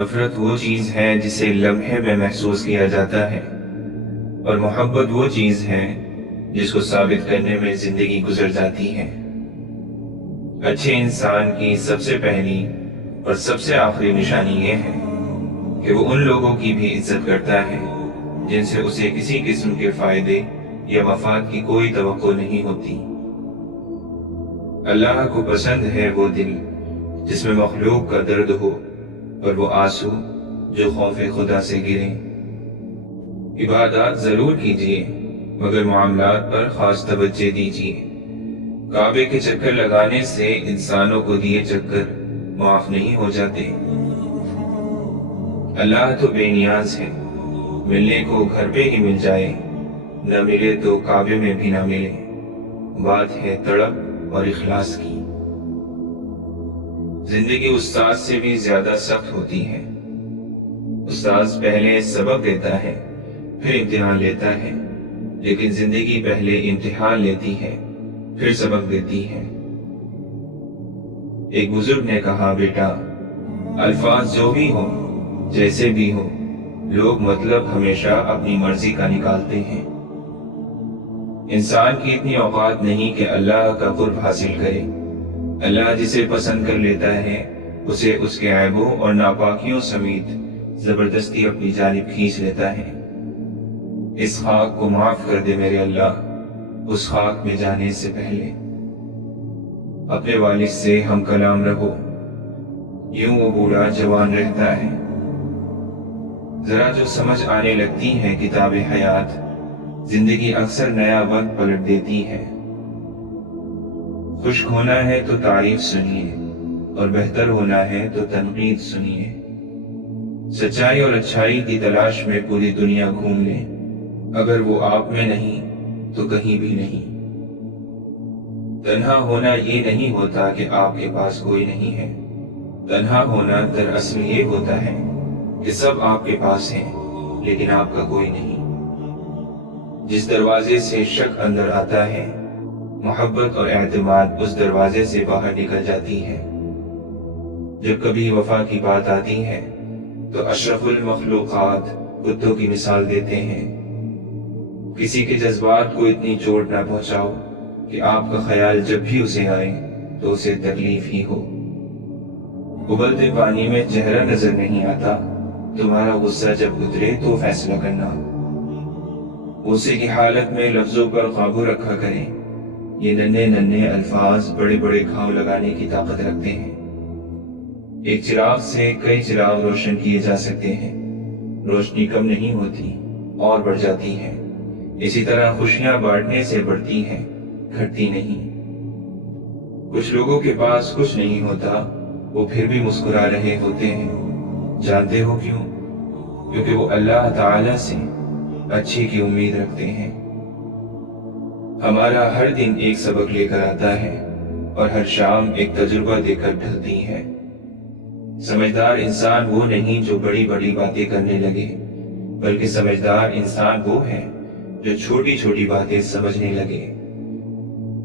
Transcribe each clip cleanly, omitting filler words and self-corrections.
نفرت وہ چیز ہے جسے لمحے میں محسوس کیا جاتا ہے، اور محبت وہ چیز ہے جس کو ثابت کرنے میں زندگی گزر جاتی ہے۔ اچھے انسان کی سب سے پہلی اور سب سے آخری نشانی یہ ہے کہ وہ ان لوگوں کی بھی عزت کرتا ہے جن سے اسے کسی قسم کے فائدے یا مفاد کی کوئی توقع نہیں ہوتی۔ اللہ کو پسند ہے وہ دل جس میں مخلوق کا درد ہو اور وہ آنسو جو خوف خدا سے گریں۔ عبادات ضرور کیجیے مگر معاملات پر خاص توجہ دیجیے۔ کعبے کے چکر لگانے سے انسانوں کو دیے چکر معاف نہیں ہو جاتے۔ اللہ تو بے نیاز ہے، ملنے کو گھر پہ ہی مل جائے، نہ ملے تو کعبے میں بھی نہ ملے۔ بات ہے تڑپ اور اخلاص کی۔ زندگی استاد سے بھی زیادہ سخت ہوتی ہے۔ استاد پہلے سبق دیتا ہے پھر امتحان لیتا ہے، لیکن زندگی پہلے امتحان لیتی ہے پھر سبق دیتی ہے۔ ایک بزرگ نے کہا، بیٹا الفاظ جو بھی ہو جیسے بھی ہو، لوگ مطلب ہمیشہ اپنی مرضی کا نکالتے ہیں۔ انسان کی اتنی اوقات نہیں کہ اللہ کا قرب حاصل کرے۔ اللہ جسے پسند کر لیتا ہے اسے اس کے عیبوں اور ناپاکیوں سمیت زبردستی اپنی جانب کھینچ لیتا ہے۔ اس خاک کو معاف کر دے میرے اللہ، اس خاک میں جانے سے پہلے۔ اپنے والد سے ہم کلام رہو، یوں وہ بوڑھا جوان رہتا ہے۔ ذرا جو سمجھ آنے لگتی ہے کتاب حیات، زندگی اکثر نیا وقت پلٹ دیتی ہے۔ خشک ہونا ہے تو تعریف سنیے اور بہتر ہونا ہے تو تنقید سنیے۔ سچائی اور اچھائی کی تلاش میں پوری دنیا گھوم لیں، اگر وہ آپ میں نہیں تو کہیں بھی نہیں۔ تنہا ہونا یہ نہیں ہوتا کہ آپ کے پاس کوئی نہیں ہے، تنہا ہونا دراصل یہ ہوتا ہے کہ سب آپ کے پاس ہیں لیکن آپ کا کوئی نہیں۔ جس دروازے سے شک اندر آتا ہے، محبت اور اعتماد اس دروازے سے باہر نکل جاتی ہے۔ جب کبھی وفا کی بات آتی ہے تو اشرف المخلوقات کتوں کی مثال دیتے ہیں۔ کسی کے جذبات کو اتنی چوٹ نہ پہنچاؤ کہ آپ کا خیال جب بھی اسے آئے تو اسے تکلیف ہی ہو۔ ابلتے پانی میں چہرہ نظر نہیں آتا، تمہارا غصہ جب اترے تو فیصلہ کرنا۔ غصے کی حالت میں لفظوں پر قابو رکھا کریں، یہ ننھے ننھے الفاظ بڑے بڑے گھاؤ لگانے کی طاقت رکھتے ہیں۔ ایک چراغ سے کئی چراغ روشن کیے جا سکتے ہیں، روشنی کم نہیں ہوتی اور بڑھ جاتی ہے۔ اسی طرح خوشیاں بانٹنے سے بڑھتی ہیں، گھٹتی نہیں۔ کچھ لوگوں کے پاس کچھ نہیں ہوتا، وہ پھر بھی مسکرا رہے ہوتے ہیں۔ جانتے ہو کیوں؟ کیونکہ وہ اللہ تعالی سے اچھی کی امید رکھتے ہیں۔ ہمارا ہر دن ایک سبق لے کر آتا ہے اور ہر شام ایک تجربہ دے کر ڈھلتی ہے۔ سمجھدار انسان وہ نہیں جو بڑی بڑی باتیں کرنے لگے، بلکہ سمجھدار انسان وہ ہے جو چھوٹی چھوٹی باتیں سمجھنے لگے۔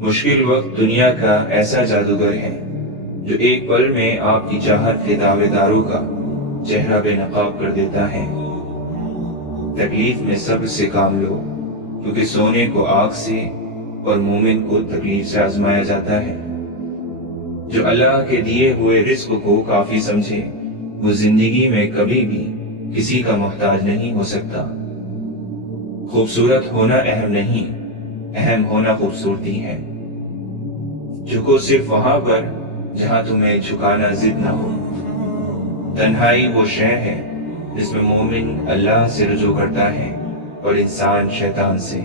مشکل وقت دنیا کا ایسا جادوگر ہے جو ایک پل میں آپ کی چاہت کے دعوے داروں کا چہرہ بے نقاب کر دیتا ہے۔ تکلیف میں صبر سے کام لو، کیونکہ سونے کو آگ سے اور مومن کو تکلیف سے آزمایا جاتا ہے۔ جو اللہ کے دیے ہوئے رزق کو کافی سمجھے وہ زندگی میں کبھی بھی کسی کا محتاج نہیں ہو سکتا۔ خوبصورت ہونا اہم نہیں، اہم ہونا خوبصورتی ہے۔ جھکو صرف وہاں پر جہاں تمہیں جھکانا ضد نہ ہو۔ تنہائی وہ شے ہے جس میں مومن اللہ سے رجوع کرتا ہے اور انسان شیطان سے۔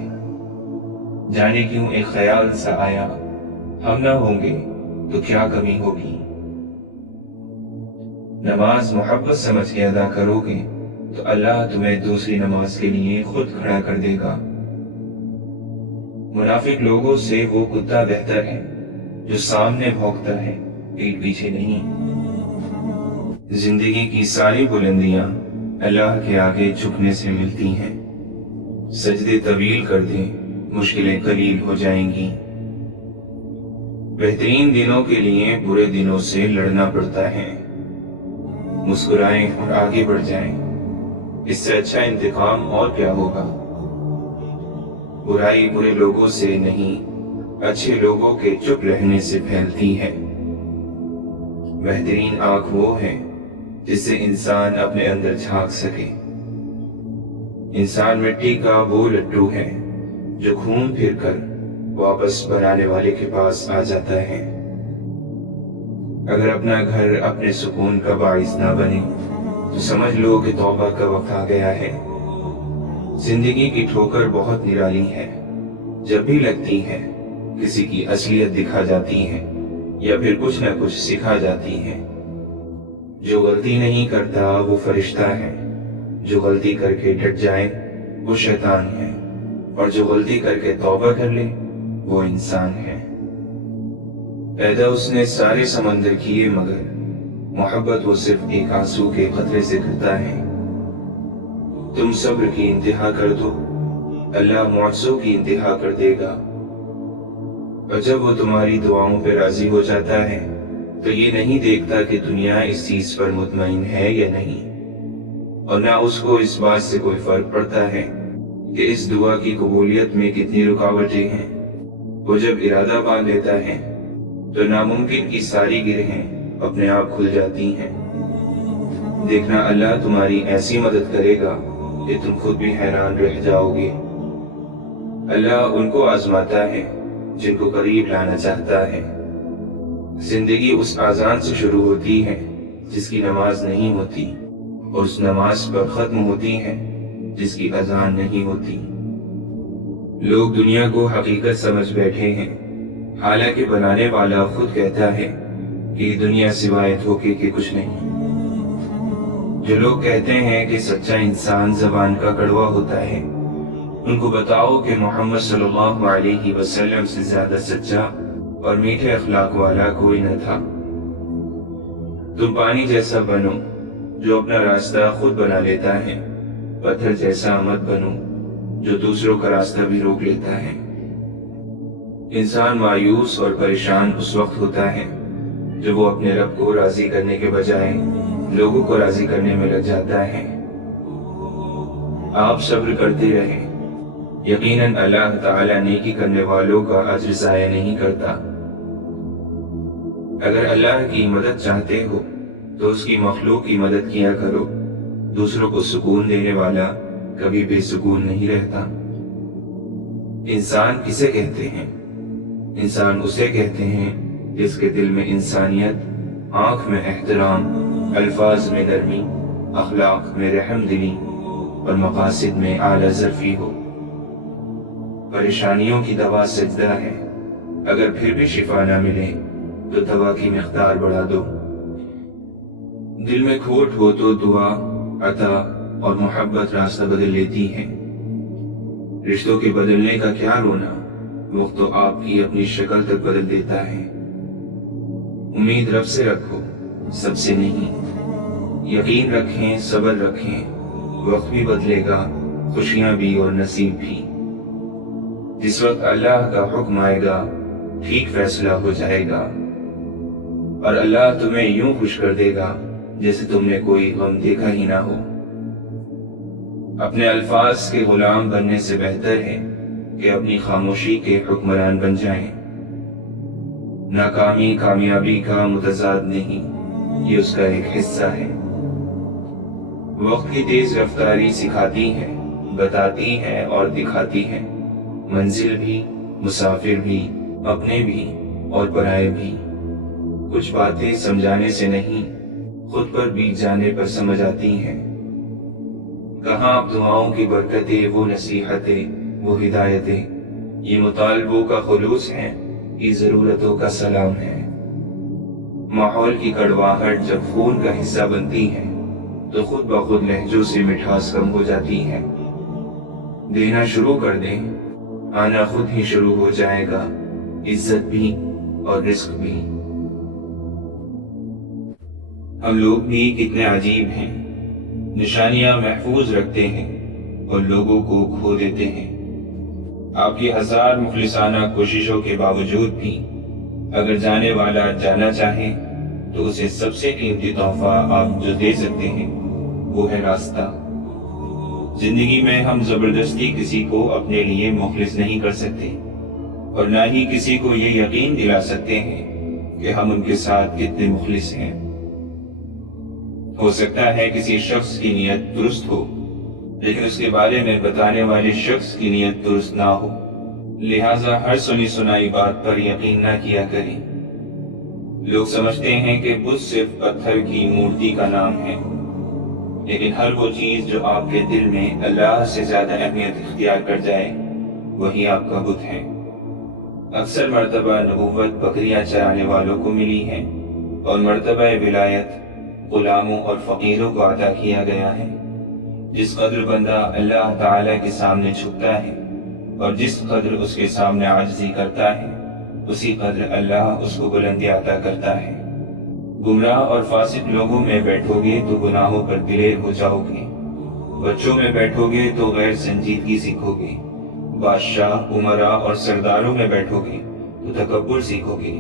جانے کیوں ایک خیال سا آیا، ہم نہ ہوں گے تو کیا کمی ہوگی۔ نماز محبت سمجھ کے ادا کرو گے تو اللہ تمہیں دوسری نماز کے لیے خود کھڑا کر دے گا۔ منافق لوگوں سے وہ کتا بہتر ہے جو سامنے بھونکتا ہے، پیٹھ پیچھے نہیں۔ زندگی کی ساری بلندیاں اللہ کے آگے جھکنے سے ملتی ہیں۔ سجدے طویل کر دیں، مشکلیں قلیل ہو جائیں گی۔ بہترین دنوں کے لیے برے دنوں سے لڑنا پڑتا ہے۔ مسکرائیں اور آگے بڑھ جائیں۔ اس سے اچھا انتقام اور کیا ہوگا؟ برائی برے لوگوں سے نہیں، اچھے لوگوں کے چپ رہنے سے پھیلتی ہے۔ بہترین آنکھ وہ ہے جس سے انسان اپنے اندر جھانک سکے۔ انسان مٹی کا وہ لڈو ہے جو گھوم پھر کر واپس بنانے والے کے پاس آ جاتا ہے۔ اگر اپنا گھر اپنے سکون کا باعث نہ بنے تو سمجھ لو کہ توبہ کا وقت آ گیا ہے۔ زندگی کی ٹھوکر بہت نرالی ہے۔ جب بھی لگتی ہے کسی کی اصلیت دکھا جاتی ہے یا پھر کچھ نہ کچھ سکھا جاتی ہے۔ جو غلطی نہیں کرتا وہ فرشتہ ہے، جو غلطی کر کے ڈٹ جائے وہ شیطان ہے، اور جو غلطی کر کے توبہ کر لے وہ انسان ہے۔ پیدا اس نے سارے سمندر کیے مگر محبت وہ صرف ایک آنسو کے قطرے سے کرتا ہے۔ تم صبر کی انتہا کر دو، اللہ معجزوں کی انتہا کر دے گا۔ اور جب وہ تمہاری دعاؤں پہ راضی ہو جاتا ہے تو یہ نہیں دیکھتا کہ دنیا اس چیز پر مطمئن ہے یا نہیں، اور نہ اس کو اس بات سے کوئی فرق پڑتا ہے کہ اس دعا کی قبولیت میں کتنی رکاوٹیں ہیں۔ وہ جب ارادہ باندھ لیتا ہے تو ناممکن کی ساری گرہیں اپنے آپ کھل جاتی ہیں۔ دیکھنا اللہ تمہاری ایسی مدد کرے گا کہ تم خود بھی حیران رہ جاؤ گے۔ اللہ ان کو آزماتا ہے جن کو قریب لانا چاہتا ہے۔ زندگی اس آذان سے شروع ہوتی ہے جس کی نماز نہیں ہوتی، اور اس نماز پر ختم ہوتی ہے جس کی اذان نہیں ہوتی۔ لوگ دنیا کو حقیقت سمجھ بیٹھے ہیں، حالانکہ بنانے والا خود کہتا ہے کہ یہ دنیا سوائے دھوکے کے کچھ نہیں۔ جو لوگ کہتے ہیں کہ سچا انسان زبان کا کڑوا ہوتا ہے، ان کو بتاؤ کہ محمد صلی اللہ علیہ وسلم سے زیادہ سچا اور میٹھے اخلاق والا کوئی نہ تھا۔ تم پانی جیسا بنو جو اپنا راستہ خود بنا لیتا ہے، پتھر جیسا مت بنو جو دوسروں کا راستہ بھی روک لیتا ہے۔ انسان مایوس اور پریشان اس وقت ہوتا ہے جب وہ اپنے رب کو راضی کرنے کے بجائے لوگوں کو راضی کرنے میں لگ جاتا ہے۔ آپ صبر کرتے رہیں، یقیناً اللہ تعالیٰ نیکی کرنے والوں کا اجر ضائع نہیں کرتا۔ اگر اللہ کی مدد چاہتے ہو تو اس کی مخلوق کی مدد کیا کرو۔ دوسروں کو سکون دینے والا کبھی بے سکون نہیں رہتا۔ انسان کسے کہتے ہیں؟ انسان اسے کہتے ہیں جس کے دل میں انسانیت، آنکھ میں احترام، الفاظ میں نرمی، اخلاق میں رحم دلی اور مقاصد میں اعلیٰ ظرفی ہو۔ پریشانیوں کی دوا سجدہ ہے، اگر پھر بھی شفا نہ ملے تو دوا کی مقدار بڑھا دو۔ دل میں کھوٹ ہو تو دعا، عطا اور محبت راستہ بدل لیتی ہے۔ رشتوں کے بدلنے کا کیا رونا، وقت تو آپ کی اپنی شکل تک بدل دیتا ہے۔ امید رب سے رکھو، سب سے نہیں۔ یقین رکھیں، صبر رکھیں، وقت بھی بدلے گا، خوشیاں بھی اور نصیب بھی۔ جس وقت اللہ کا حکم آئے گا ٹھیک فیصلہ ہو جائے گا، اور اللہ تمہیں یوں خوش کر دے گا جیسے تم نے کوئی غم دیکھا ہی نہ ہو۔ اپنے الفاظ کے غلام بننے سے بہتر ہے کہ اپنی خاموشی کے حکمران بن جائیں۔ ناکامی کامیابی کا متضاد نہیں، یہ اس کا ایک حصہ ہے۔ وقت کی تیز رفتاری سکھاتی ہے، بتاتی ہے اور دکھاتی ہے، منزل بھی، مسافر بھی، اپنے بھی اور پرائے بھی۔ کچھ باتیں سمجھانے سے نہیں، خود پر بیت جانے پر سمجھ آتی ہیں۔ کہاں اب دعاؤں کی برکتیں، وہ نصیحتیں، وہ ہدایتیں، یہ مطالبوں کا خلوص ہے، یہ ضرورتوں کا سلام ہے۔ ماحول کی کڑواہٹ جب خون کا حصہ بنتی ہے تو خود بخود لہجوں سے مٹھاس کم ہو جاتی ہے۔ دینا شروع کر دیں، آنا خود ہی شروع ہو جائے گا، عزت بھی اور رزق بھی۔ ہم لوگ بھی کتنے عجیب ہیں، نشانیاں محفوظ رکھتے ہیں اور لوگوں کو کھو دیتے ہیں۔ آپ کی ہزار مخلصانہ کوششوں کے باوجود بھی اگر جانے والا جانا چاہے تو اسے سب سے قیمتی تحفہ آپ جو دے سکتے ہیں وہ ہے راستہ۔ زندگی میں ہم زبردستی کسی کو اپنے لیے مخلص نہیں کر سکتے، اور نہ ہی کسی کو یہ یقین دلا سکتے ہیں کہ ہم ان کے ساتھ کتنے مخلص ہیں۔ ہو سکتا ہے کسی شخص کی نیت درست ہو، لیکن اس کے بارے میں بتانے والے شخص کی نیت درست نہ ہو، لہٰذا ہر سنی سنائی بات پر یقین نہ کیا کریں۔ لوگ سمجھتے ہیں کہ بت صرف پتھر کی مورتی کا نام ہے، لیکن ہر وہ چیز جو آپ کے دل میں اللہ سے زیادہ اہمیت اختیار کر جائے وہی آپ کا بت ہے۔ اکثر مرتبہ نبوت بکریاں چرانے والوں کو ملی ہے، اور مرتبہ ولایت غلاموں اور فقیروں کو عطا کیا گیا ہے۔ جس قدر بندہ اللہ تعالیٰ کے سامنے جھکتا ہے اور جس قدر اس کے سامنے عاجزی کرتا ہے، اسی قدر اللہ اس کو بلندی عطا کرتا ہے۔ گمراہ اور فاسق لوگوں میں بیٹھو گے تو گناہوں پر دلیر ہو جاؤ گے، بچوں میں بیٹھو گے تو غیر سنجیدگی سیکھو گے، بادشاہ، امراء اور سرداروں میں بیٹھو گے تو تکبر سیکھو گے،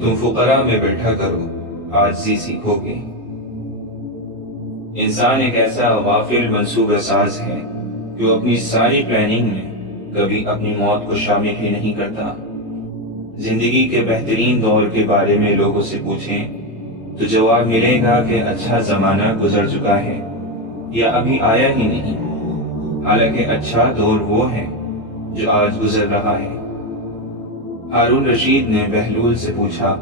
تم فقراء میں بیٹھا کرو، عاجزی سیکھو گے۔ انسان ایک ایسا غافل منصوبہ ساز ہے جو اپنی ساری پلاننگ میں کبھی اپنی موت کو شامل ہی نہیں کرتا۔ زندگی کے بہترین دور کے بارے میں لوگوں سے پوچھیں تو جواب ملے گا کہ اچھا زمانہ گزر چکا ہے یا ابھی آیا ہی نہیں، حالانکہ اچھا دور وہ ہے جو آج گزر رہا ہے۔ ہارون رشید نے بہلول سے پوچھا،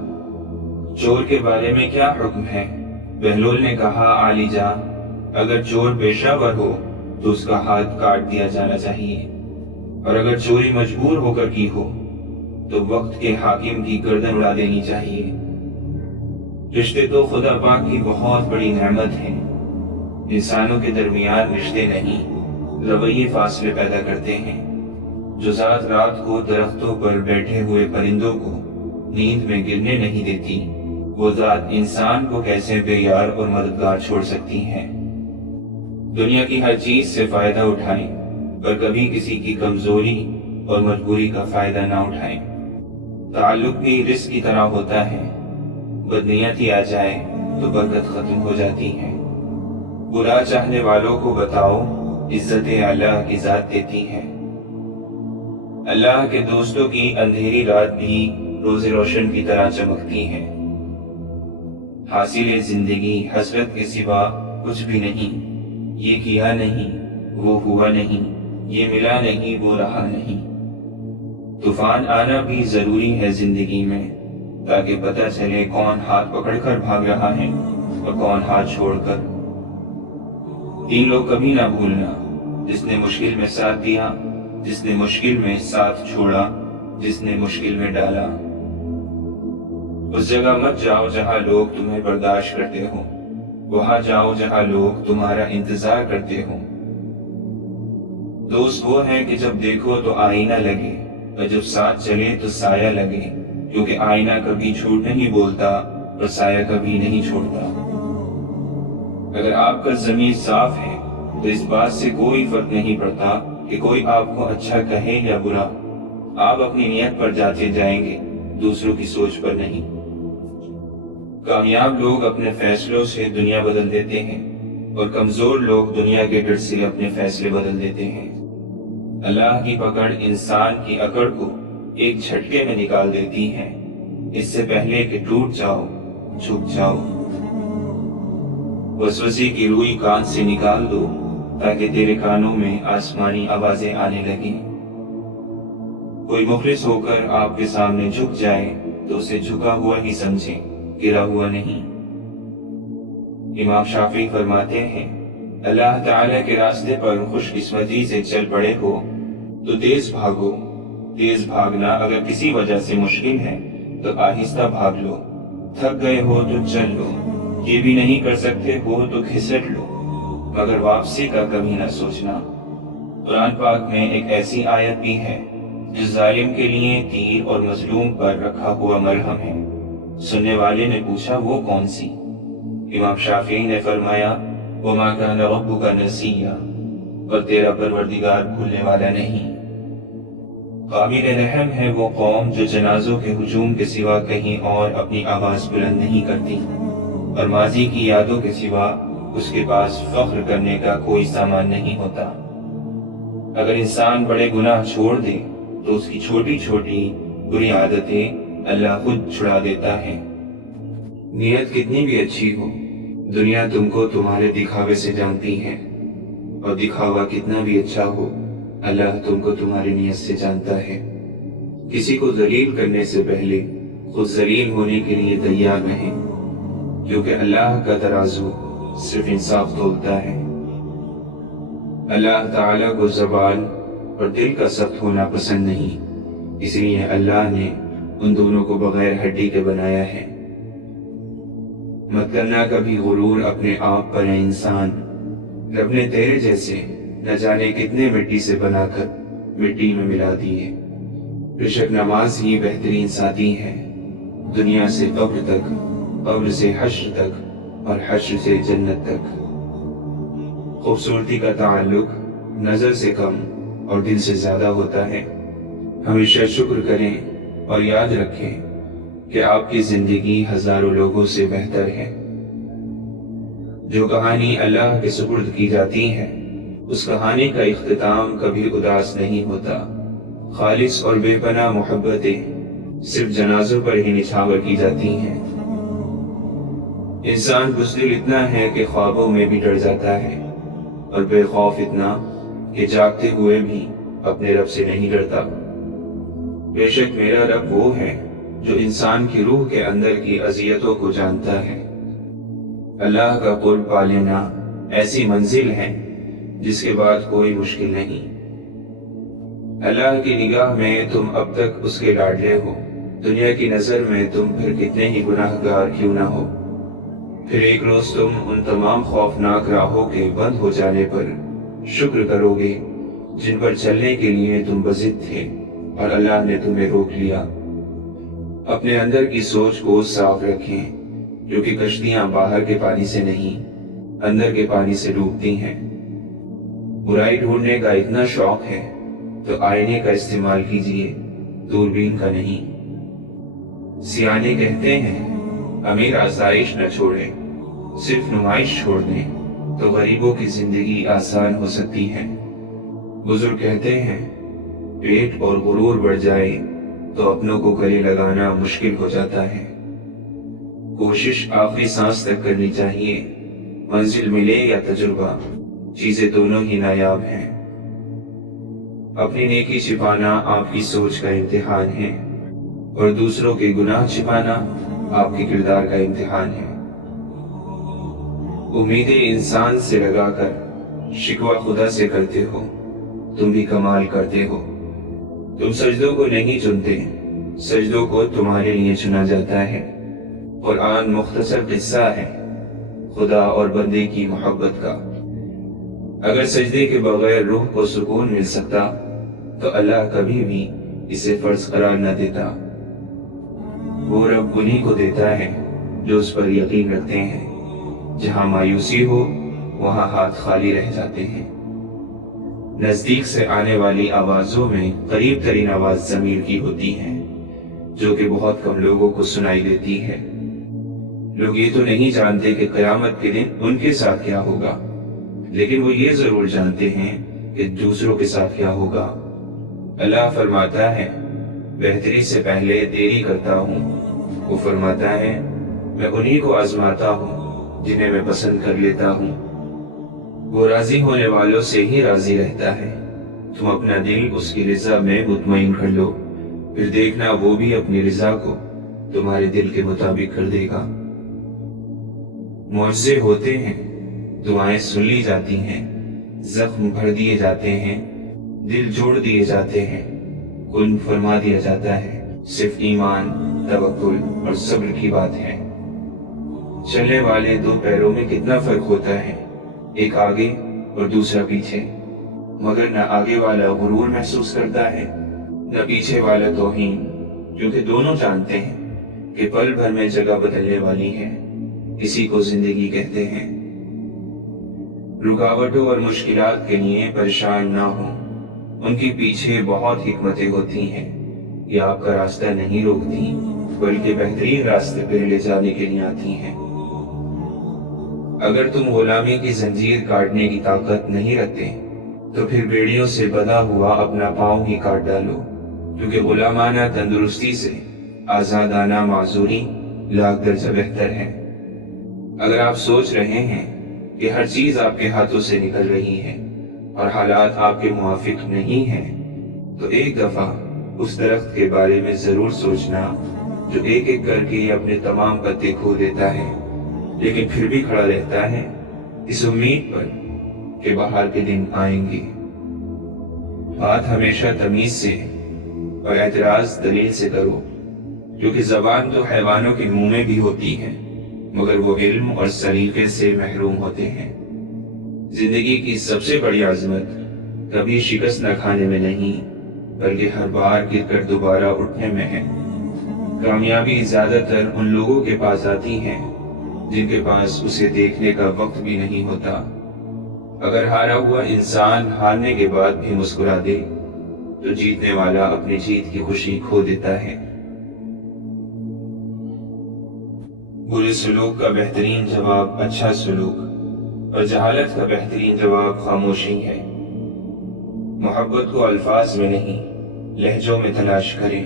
چور کے بارے میں کیا حکم ہے؟ بہلول نے کہا، عالی جاں، اگر چور پیشہ ور ہو تو اس کا ہاتھ کاٹ دیا جانا چاہیے، اور اگر چوری مجبور ہو کر کی ہو تو وقت کے حاکم کی گردن اڑا دینی چاہیے۔ رشتے تو خدا پاک کی بہت بڑی نعمت ہیں۔ انسانوں کے درمیان رشتے نہیں، رویے فاصلے پیدا کرتے ہیں۔ جو ذات رات کو درختوں پر بیٹھے ہوئے پرندوں کو نیند میں گرنے نہیں دیتی، وہ ذات انسان کو کیسے بے یار اور مددگار چھوڑ سکتی ہے۔ دنیا کی ہر چیز سے فائدہ اٹھائیں، پر کبھی کسی کی کمزوری اور مجبوری کا فائدہ نہ اٹھائیں۔ تعلق بھی رزق کی طرح ہوتا ہے، بدنیتی آ جائے تو برکت ختم ہو جاتی ہے۔ برا چاہنے والوں کو بتاؤ، عزت اللہ کی ذات دیتی ہے۔ اللہ کے دوستوں کی اندھیری رات بھی روز روشن کی طرح چمکتی ہے۔ حاصل زندگی حسرت کے سوا کچھ بھی نہیں، یہ کیا نہیں، وہ ہوا نہیں، یہ ملا نہیں، وہ رہا نہیں۔ طوفان آنا بھی ضروری ہے زندگی میں، تاکہ پتہ چلے کون ہاتھ پکڑ کر بھاگ رہا ہے اور کون ہاتھ چھوڑ کر۔ 3 لوگ کبھی نہ بھولنا، جس نے مشکل میں ساتھ دیا، جس نے مشکل میں ساتھ چھوڑا، جس نے مشکل میں ڈالا۔ اس جگہ مت جاؤ جہاں لوگ تمہیں برداشت کرتے ہوں، وہاں جاؤ جہاں لوگ تمہارا انتظار کرتے ہوں۔ دوست وہ ہیں کہ جب دیکھو تو آئینہ لگے، اور جب ساتھ چلے تو سایہ لگے، کیونکہ آئینہ کبھی جھوٹ نہیں بولتا اور سایہ کبھی نہیں چھوڑتا۔ اگر آپ کا ضمیر صاف ہے تو اس بات سے کوئی فرق نہیں پڑتا کہ کوئی آپ کو اچھا کہے یا برا، آپ اپنی نیت پر جاتے جائیں گے، دوسروں کی سوچ پر نہیں۔ کامیاب لوگ اپنے فیصلوں سے دنیا بدل دیتے ہیں، اور کمزور لوگ دنیا کے ڈر سے اپنے فیصلے بدل دیتے ہیں۔ اللہ کی پکڑ انسان کی اکڑ کو ایک جھٹکے میں نکال دیتی ہے، اس سے پہلے کہ ٹوٹ جاؤ، جھک جاؤ۔ وسوسے کی روئی کان سے نکال دو تاکہ تیرے کانوں میں آسمانی آوازیں آنے لگیں۔ کوئی مخلص ہو کر آپ کے سامنے جھک جائے تو اسے جھکا ہوا ہی سمجھیں، گرا ہوا نہیں۔ امام شافعی فرماتے ہیں، اللہ تعالیٰ کے راستے پر خوش قسمتی سے چل پڑے ہو تو تیز بھاگو۔ تیز بھاگنا اگر کسی وجہ سے مشکل ہے تو آہستہ بھاگ لو۔ تھک گئے ہو تو چل لو، یہ بھی نہیں کر سکتے ہو تو گھسٹ لو، مگر واپسی کا کبھی نہ سوچنا۔ قرآن پاک میں ایک ایسی آیت بھی ہے جو ظالم کے لیے تیر اور مظلوم پر رکھا ہوا مرہم ہے۔ سننے والے نے پوچھا، وہ کون سی؟ امام شافعی نے فرمایا، وَمَا كَانَ رَبُّكَ نَسِيًّا، اور تیرا پروردگار بھولنے والا نہیں۔ قابل رحم ہے وہ قوم جو جنازوں کے ہجوم کے سوا کہیں اور اپنی آواز بلند نہیں کرتی، اور ماضی کی یادوں کے سوا اس کے پاس فخر کرنے کا کوئی سامان نہیں ہوتا۔ اگر انسان بڑے گناہ چھوڑ دے تو اس کی چھوٹی چھوٹی بری عادتیں اللہ خود چھڑا دیتا ہے۔ نیت کتنی بھی اچھی ہو، دنیا تم کو تمہارے دکھاوے سے جانتی ہے، اور دکھاوا کتنا بھی اچھا ہو، اللہ تم کو تمہاری نیت سے جانتا ہے۔ کسی کو ذلیل کرنے سے پہلے خود ذلیل ہونے کے لیے تیار رہیں، کیونکہ اللہ کا ترازو صرف انصاف تولتا ہے۔ اللہ تعالیٰ کو زبان اور دل کا سخت ہونا پسند نہیں، اس لیے اللہ نے ان دونوں کو بغیر ہڈی کے بنایا ہے۔ مت کرنا کبھی غرور اپنے آپ پر ہے انسان، رب نے تیرے جیسے نہ جانے کتنے مٹی سے بنا کر مٹی میں ملا دیے۔ بے شک نماز ہی بہترین ساتھی ہے، دنیا سے قبر تک، قبر سے حشر تک، اور حشر سے جنت تک۔ خوبصورتی کا تعلق نظر سے کم اور دل سے زیادہ ہوتا ہے۔ ہمیشہ شکر کریں اور یاد رکھیں کہ آپ کی زندگی ہزاروں لوگوں سے بہتر ہے۔ جو کہانی اللہ کے سپرد کی جاتی ہے، اس کہانی کا اختتام کبھی اداس نہیں ہوتا۔ خالص اور بے پناہ محبتیں صرف جنازوں پر ہی نچھاور کی جاتی ہیں۔ انسان بزدل اتنا ہے کہ خوابوں میں بھی ڈر جاتا ہے، اور بے خوف اتنا کہ جاگتے ہوئے بھی اپنے رب سے نہیں ڈرتا۔ بے شک میرا رب وہ ہے جو انسان کی روح کے اندر کی اذیتوں کو جانتا ہے۔ اللہ کا قرب پا لینا ایسی منزل ہے جس کے بعد کوئی مشکل نہیں۔ اللہ کی نگاہ میں تم اب تک اس کے لاڈلے ہو، دنیا کی نظر میں تم پھر کتنے ہی گناہ گار کیوں نہ ہو۔ پھر ایک روز تم ان تمام خوفناک راہوں کے بند ہو جانے پر شکر کرو گے جن پر چلنے کے لیے تم بضد تھے اور اللہ نے تمہیں روک لیا۔ اپنے اندر کی سوچ کو صاف رکھیں، کیونکہ کشتیاں باہر کے پانی سے نہیں، اندر کے پانی سے ڈوبتی ہیں۔ برائی ڈھونڈنے کا اتنا شوق ہے تو آئینے کا استعمال کیجیے، دوربین کا نہیں۔ سیانے کہتے ہیں امیر آسائش نہ چھوڑیں، صرف نمائش چھوڑ دیں تو غریبوں کی زندگی آسان ہو سکتی ہے۔ بزرگ کہتے ہیں پیٹ اور غرور بڑھ جائے تو اپنوں کو گلے لگانا مشکل ہو جاتا ہے۔ کوشش آخری سانس تک کرنی چاہیے، منزل ملے یا تجربہ، چیزیں دونوں ہی نایاب ہیں۔ اپنی نیکی چھپانا آپ کی سوچ کا امتحان ہے، اور دوسروں کے گناہ چھپانا آپ کے کردار کا امتحان ہے۔ امیدیں انسان سے لگا کر شکوہ خدا سے کرتے ہو، تم بھی کمال کرتے ہو۔ تم سجدوں کو نہیں چنتے، سجدوں کو تمہارے لیے چنا جاتا ہے۔ قرآن مختصر قصہ ہے خدا اور بندے کی محبت کا۔ اگر سجدے کے بغیر روح کو سکون مل سکتا تو اللہ کبھی بھی اسے فرض قرار نہ دیتا۔ وہ رب انہی کو دیتا ہے جو اس پر یقین رکھتے ہیں۔ جہاں مایوسی ہو وہاں ہاتھ خالی رہ جاتے ہیں۔ نزدیک سے آنے والی آوازوں میں قریب ترین آواز ضمیر کی ہوتی ہے، جو کہ بہت کم لوگوں کو سنائی دیتی ہے۔ لوگ یہ تو نہیں جانتے کہ قیامت کے دن ان کے ساتھ کیا ہوگا، لیکن وہ یہ ضرور جانتے ہیں کہ دوسروں کے ساتھ کیا ہوگا۔ اللہ فرماتا ہے بہتری سے پہلے دیری کرتا ہوں، وہ فرماتا ہے میں انہی کو آزماتا ہوں جنہیں میں پسند کر لیتا ہوں۔ وہ راضی ہونے والوں سے ہی راضی رہتا ہے۔ تم اپنا دل اس کی رضا میں مطمئن کر لو، پھر دیکھنا وہ بھی اپنی رضا کو تمہارے دل کے مطابق کر دے گا۔ معجزے ہوتے ہیں، دعائیں سن لی جاتی ہیں، زخم بھر دیے جاتے ہیں، دل جوڑ دیے جاتے ہیں، کن فرما دیا جاتا ہے۔ صرف ایمان، توکل اور صبر کی بات ہے۔ چلنے والے دو پیروں میں کتنا فرق ہوتا ہے، ایک آگے اور دوسرا پیچھے، مگر نہ آگے والا غرور محسوس کرتا ہے نہ پیچھے والا توہین، کیونکہ دونوں جانتے ہیں کہ پل بھر میں جگہ بدلنے والی ہے۔ اسی کو زندگی کہتے ہیں۔ رکاوٹوں اور مشکلات کے لیے پریشان نہ ہوں، ان کے پیچھے بہت حکمتیں ہوتی ہیں، یہ آپ کا راستہ نہیں روکتی بلکہ بہترین راستے پہ لے جانے کے لیے آتی ہیں۔ اگر تم غلامی کی زنجیر کاٹنے کی طاقت نہیں رکھتے تو پھر بیڑیوں سے بندھا ہوا اپنا پاؤں ہی کاٹ ڈالو، کیونکہ غلامانہ تندرستی سے آزادانہ معذوری لاکھ درجہ بہتر ہے۔ اگر آپ سوچ رہے ہیں کہ ہر چیز آپ کے ہاتھوں سے نکل رہی ہے اور حالات آپ کے موافق نہیں ہیں، تو ایک دفعہ اس درخت کے بارے میں ضرور سوچنا جو ایک ایک کر کے اپنے تمام پتے کھو دیتا ہے لیکن پھر بھی کھڑا رہتا ہے، اس امید پر کہ بہار کے دن آئیں گے۔ بات ہمیشہ تمیز سے اور اعتراض دلیل سے کرو، کیونکہ زبان تو حیوانوں کے منہ میں بھی ہوتی ہے مگر وہ علم اور سلیقے سے محروم ہوتے ہیں۔ زندگی کی سب سے بڑی عظمت کبھی شکست نہ کھانے میں نہیں بلکہ ہر بار گر کر دوبارہ اٹھنے میں ہے۔ کامیابی زیادہ تر ان لوگوں کے پاس آتی ہے جن کے پاس اسے دیکھنے کا وقت بھی نہیں ہوتا۔ اگر ہارا ہوا انسان ہارنے کے بعد بھی مسکرا دے تو جیتنے والا اپنی جیت کی خوشی کھو دیتا ہے۔ برے سلوک کا بہترین جواب اچھا سلوک اور جہالت کا بہترین جواب خاموشی ہے۔ محبت کو الفاظ میں نہیں لہجوں میں تلاش کریں،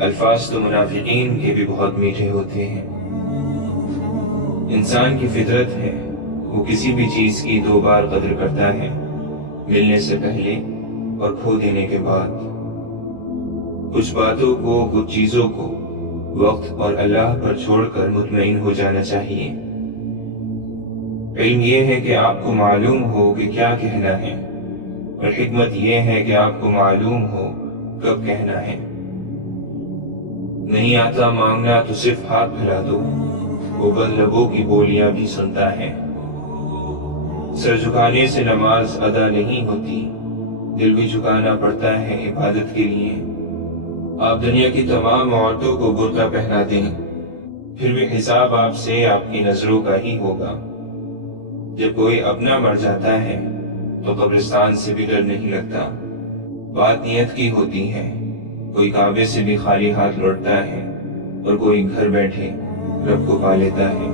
الفاظ تو منافقین کے بھی بہت میٹھے ہوتے ہیں۔ انسان کی فطرت ہے وہ کسی بھی چیز کی دو بار قدر کرتا ہے، ملنے سے پہلے اور کھو دینے کے بعد۔ کچھ باتوں کو، کچھ چیزوں کو وقت اور اللہ پر چھوڑ کر مطمئن ہو جانا چاہیے۔ علم یہ ہے کہ آپ کو معلوم ہو کہ کیا کہنا ہے، اور حکمت یہ ہے کہ آپ کو معلوم ہو کب کہنا ہے۔ نہیں آتا مانگنا تو صرف ہاتھ پھیلا دو، وہ بد لبوں کی بولیاں بھی سنتا ہے۔ سر جھکانے سے نماز ادا نہیں ہوتی، دل بھی جھکانا پڑتا ہے عبادت کے لیے۔ آپ دنیا کی تمام عورتوں کو برقع پہنا دیں، پھر بھی حساب آپ سے آپ کی نظروں کا ہی ہوگا۔ جب کوئی اپنا مر جاتا ہے تو قبرستان سے بھی ڈر نہیں لگتا، بات نیت کی ہوتی ہے۔ کوئی کعبے سے بھی خالی ہاتھ لوٹتا ہے اور کوئی گھر بیٹھے رب کو پا لیتا ہے۔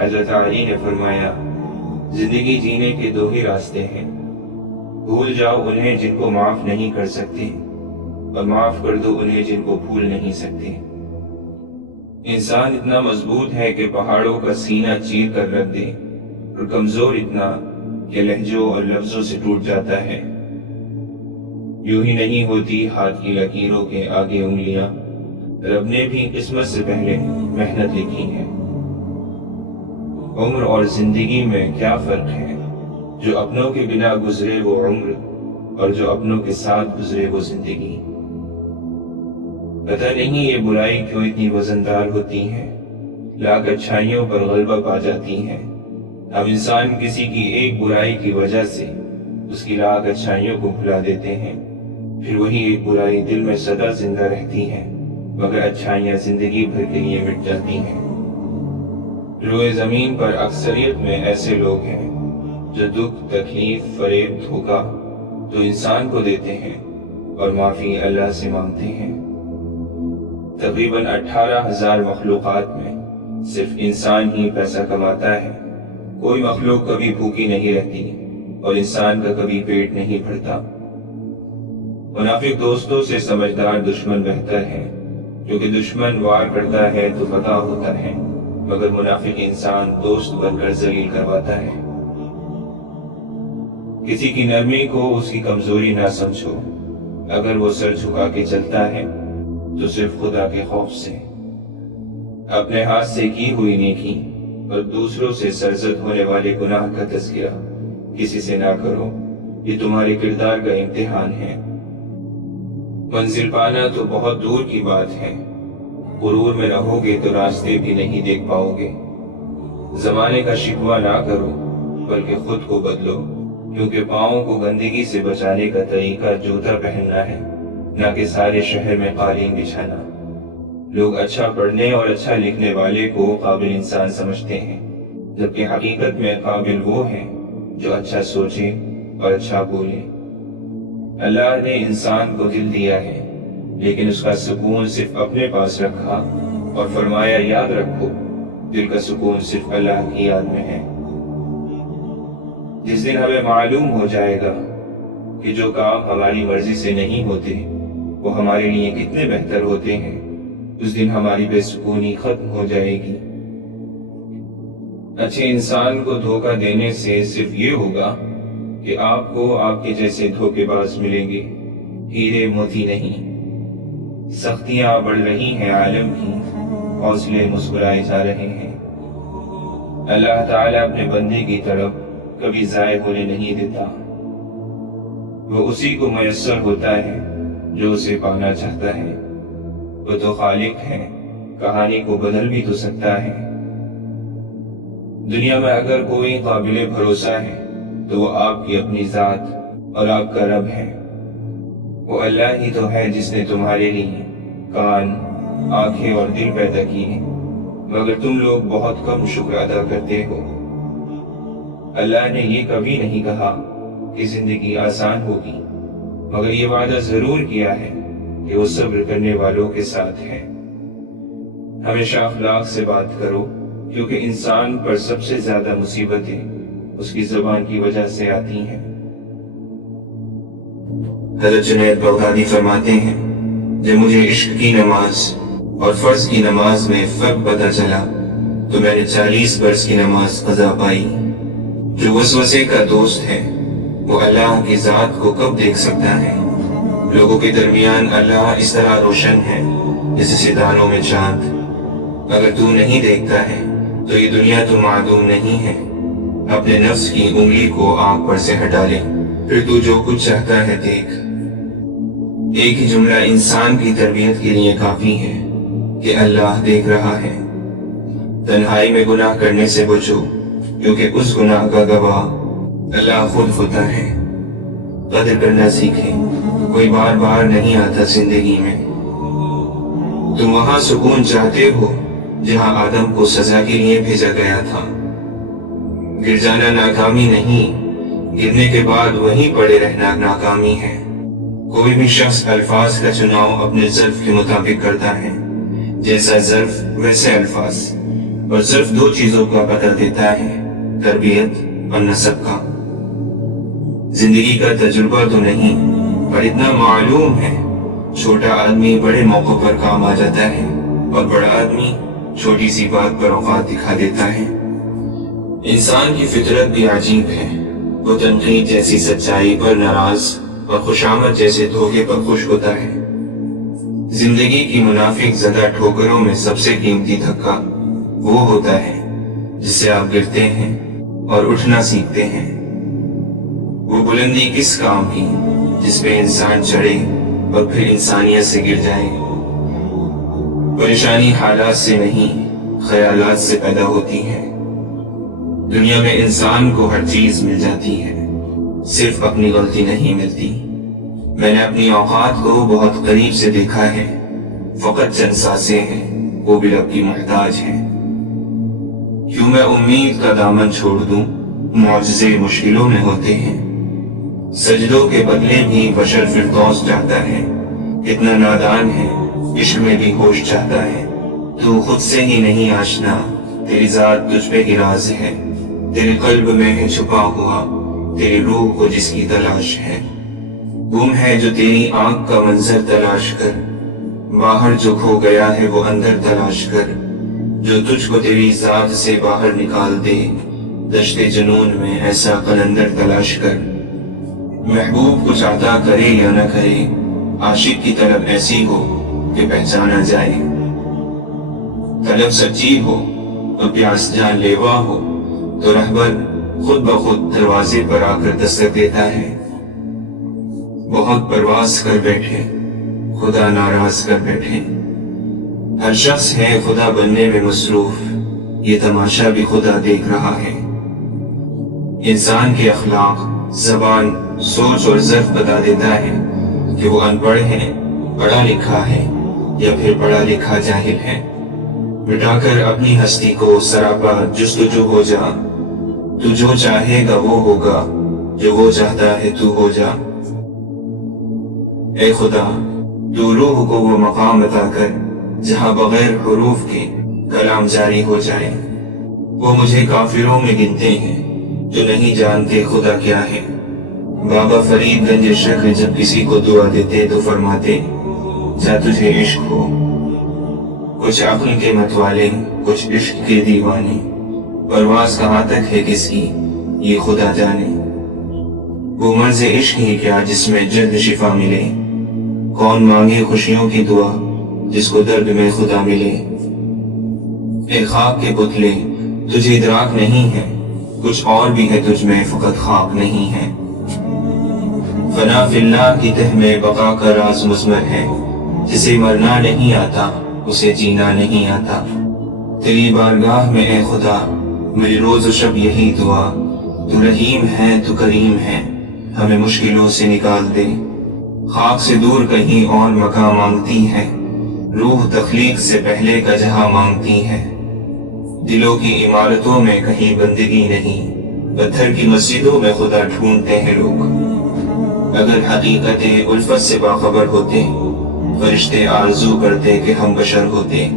حضرت علی نے فرمایا، زندگی جینے کے دو ہی راستے ہیں، بھول جاؤ انہیں جن کو معاف نہیں کر سکتے اور معاف کر دو انہیں جن کو بھول نہیں سکتے۔ انسان اتنا مضبوط ہے کہ پہاڑوں کا سینہ چیر کر رکھ دے، اور کمزور اتنا کہ لہجوں اور لفظوں سے ٹوٹ جاتا ہے۔ یوں ہی نہیں ہوتی ہاتھ کی لکیروں کے آگے انگلیاں، رب نے بھی قسمت سے پہلے محنت لکھی ہے۔ عمر اور زندگی میں کیا فرق ہے؟ جو اپنوں کے بنا گزرے وہ عمر، اور جو اپنوں کے ساتھ گزرے وہ زندگی۔ پتہ نہیں یہ برائی کیوں اتنی وزندار ہوتی ہے، لاکھ اچھائیوں پر غلبہ پا جاتی ہے۔ اب انسان کسی کی ایک برائی کی وجہ سے اس کی لاکھ اچھائیوں کو بھلا دیتے ہیں، پھر وہی ایک برائی دل میں سدا زندہ رہتی ہے مگر اچھائیاں زندگی بھر کے لیے مٹ جاتی ہیں۔ روئے زمین پر اکثریت میں ایسے لوگ ہیں جو دکھ، تکلیف، فریب، دھوکہ تو انسان کو دیتے ہیں اور معافی اللہ سے مانگتے ہیں۔ تقریباً 18,000 مخلوقات میں صرف انسان ہی پیسہ کماتا ہے۔ کوئی مخلوق کبھی بھوکی نہیں رہتی اور انسان کا کبھی پیٹ نہیں بھرتا۔ منافق دوستوں سے سمجھدار دشمن بہتر ہے، کیونکہ دشمن وار کرتا ہے تو پتہ ہوتا ہے مگر منافق انسان دوست بن کر ذلیل کرواتا ہے۔ کسی کی نرمی کو اس کی کمزوری نہ سمجھو، اگر وہ سر جھکا کے چلتا ہے تو صرف خدا کے خوف سے۔ اپنے ہاتھ سے کی ہوئی نیکی اور دوسروں سے سرزد ہونے والے گناہ کا تذکرہ کسی سے نہ کرو، یہ تمہارے کردار کا امتحان ہے۔ منزل پانا تو بہت دور کی بات ہے، غرور میں رہو گے تو راستے بھی نہیں دیکھ پاؤ گے۔ زمانے کا شکوہ نہ کرو بلکہ خود کو بدلو، کیونکہ پاؤں کو گندگی سے بچانے کا طریقہ جوتا پہننا ہے، نہ کہ سارے شہر میں قالین بچھانا۔ لوگ اچھا پڑھنے اور اچھا لکھنے والے کو قابل انسان سمجھتے ہیں، جبکہ حقیقت میں قابل وہ ہیں جو اچھا سوچے اور اچھا بولے۔ اللہ نے انسان کو دل دیا ہے، لیکن اس کا سکون صرف اپنے پاس رکھا اور فرمایا یاد رکھو دل کا سکون صرف اللہ کی یاد میں ہے۔ جس دن ہمیں معلوم ہو جائے گا کہ جو کام ہماری مرضی سے نہیں ہوتے وہ ہمارے لیے کتنے بہتر ہوتے ہیں، اس دن ہماری بے سکونی ختم ہو جائے گی۔ اچھے انسان کو دھوکہ دینے سے صرف یہ ہوگا کہ آپ کو آپ کے جیسے دھوکے باز ملیں گے، ہیرے موتی نہیں۔ سختیاں بڑھ رہی ہیں عالم کی، حوصلے مسکرائے جا رہے ہیں۔ اللہ تعالیٰ اپنے بندے کی طرف کبھی ضائع ہونے نہیں دیتا، وہ اسی کو میسر ہوتا ہے جو اسے پانا چاہتا ہے۔ وہ تو خالق ہے، کہانی کو بدل بھی تو سکتا ہے۔ دنیا میں اگر کوئی قابل بھروسہ ہے تو وہ آپ کی اپنی ذات اور آپ کا رب ہے۔ وہ اللہ ہی تو ہے جس نے تمہارے لیے کان، آنکھیں اور دل پیدا کیے، مگر تم لوگ بہت کم شکر ادا کرتے ہو۔ اللہ نے یہ کبھی نہیں کہا کہ زندگی آسان ہوگی، مگر یہ وعدہ ضرور کیا ہے کہ وہ صبر کرنے والوں کے ساتھ ہے۔ ہمیشہ اخلاق سے بات کرو، کیونکہ انسان پر سب سے زیادہ مصیبتیں اس کی زبان کی وجہ سے آتی ہیں۔ حضرت جنید بغدادی فرماتے ہیں، جب مجھے عشق کی نماز اور فرض کی نماز میں فرق پتہ چلا تو میں نے 40 برس کی نماز قضا پائی۔ جو وسوسے کا دوست ہے وہ اللہ کی ذات کو کب دیکھ سکتا ہے؟ لوگوں کے درمیان اللہ اس طرح روشن ہے جیسے ستاروں میں چاند۔ اگر تو نہیں دیکھتا ہے تو یہ دنیا تو معدوم نہیں ہے۔ اپنے نفس کی انگلی کو آنکھ پر سے ہٹا لے، پھر تو جو کچھ چاہتا ہے دیکھ۔ ایک ہی جملہ انسان کی تربیت کے لیے کافی ہے کہ اللہ دیکھ رہا ہے۔ تنہائی میں گناہ کرنے سے بچو، کیونکہ اس گناہ کا گواہ اللہ خود ہوتا ہے۔ قدر کرنا سیکھیں، کوئی بار بار نہیں آتا زندگی میں۔ تم وہاں سکون چاہتے ہو جہاں آدم کو سزا کے لیے بھیجا گیا تھا۔ گر جانا ناکامی نہیں، گرنے کے بعد وہیں پڑے رہنا ناکامی ہے۔ کوئی بھی شخص الفاظ کا چناؤ اپنے ظرف کے مطابق کرتا ہے، جیسا ظرف ویسے الفاظ، اور ظرف دو چیزوں کا پتہ دیتا ہے، تربیت اور نسب کا۔ زندگی کا تجربہ تو نہیں، پر اتنا معلوم ہے، چھوٹا آدمی بڑے موقع پر کام آ جاتا ہے اور بڑا آدمی چھوٹی سی بات پر اوقات دکھا دیتا ہے۔ انسان کی فطرت بھی عجیب ہے، وہ تنقید جیسی سچائی پر ناراض اور خوشامد جیسے دھوکے پر خوش ہوتا ہے۔ زندگی کی منافق زدہ ٹھوکروں میں سب سے قیمتی دھکا وہ ہوتا ہے جس سے آپ گرتے ہیں اور اٹھنا سیکھتے ہیں۔ وہ بلندی کس کام کی جس پہ انسان چڑھے اور پھر انسانیت سے گر جائے۔ پریشانی حالات سے نہیں، خیالات سے پیدا ہوتی ہے۔ دنیا میں انسان کو ہر چیز مل جاتی ہے، صرف اپنی غلطی نہیں ملتی۔ میں نے اپنی اوقات کو بہت قریب سے دیکھا ہے، فقط چند سانسیں ہیں، وہ بھی رب کی محتاج ہیں۔ کیوں میں امید کا دامن چھوڑ دوں، معجزے مشکلوں میں ہوتے ہیں۔ سجدوں کے بدلے بھی بشر فردوس چاہتا ہے، اتنا نادان ہے، عشق میں بھی ہوش چاہتا ہے۔ تو خود سے ہی نہیں آشنا، تیری ذات تجھ پہ ہی راز ہے، تیرے قلب میں ہے چھپا ہوا، تیری روح کو جس کی تلاش ہے۔ گم ہے جو تیری آنکھ کا منظر تلاش کر، باہر جو کھو گیا ہے وہ اندر تلاش کر، جو تجھ کو تیری ذات سے باہر نکال دے، دشت جنون میں ایسا قلندر تلاش کر۔ محبوب کچھ عطا کرے یا نہ کرے، عاشق کی طلب ایسی ہو کہ پہچانا جائے۔ طلب سچی ہو تو پیاس جان لیوا ہو تو رہبر خود بخود دروازے پر آ کر دستک دیتا ہے۔ بہت پرواز کر بیٹھے، خدا ناراض کر بیٹھے۔ ہر شخص ہے خدا بننے میں مصروف، یہ تماشا بھی خدا دیکھ رہا ہے۔ انسان کے اخلاق، زبان، سوچ اور ظرف بتا دیتا ہے کہ وہ ان پڑھ ہے، پڑھا لکھا ہے یا پھر پڑھا لکھا جاہل ہے۔ مٹا کر اپنی ہستی کو سراپا جستجو ہو جا، تو جو چاہے گا وہ ہوگا، جو وہ چاہتا ہے تو ہو جا۔ اے خدا، تو روح کو وہ مقام عطا کر جہاں بغیر حروف کے کلام جاری ہو جائے۔ وہ مجھے کافروں میں گنتے ہیں جو نہیں جانتے خدا کیا ہے۔ بابا فرید گنج شکر جب کسی کو دعا دیتے تو فرماتے، جا تجھے عشق ہو۔ کچھ عقل کے متوالے، کچھ عشق کے دیوانے، پرواز کہاں تک ہے کس کی یہ خدا جانے۔ وہ مرض عشق ہی کیا جس میں جلد شفا ملے، کون مانگے خوشیوں کی دعا جس کو درد میں خدا ملے۔ اے خاک کے پتلے، تجھے ادراک نہیں ہے، کچھ اور بھی ہے تجھ میں فقط خاک نہیں ہے۔ فنا فی اللہ کی تہ میں بقا کا راز مضمر ہے، جسے مرنا نہیں آتا اسے جینا نہیں آتا۔ تیری بارگاہ میں اے خدا میری روز و شب یہی دعا، تو رحیم ہے تو کریم ہے، ہمیں مشکلوں سے نکال دے۔ خاک سے دور کہیں اور مقام مانگتی ہے، روح تخلیق سے پہلے کا جہاں مانگتی ہے۔ دلوں کی عمارتوں میں کہیں بندگی نہیں، پتھر کی مسجدوں میں خدا ڈھونڈتے ہیں لوگ۔ اگر حقیقت الفت سے باخبر ہوتے، فرشتے آرزو کرتے کہ ہم بشر ہوتے۔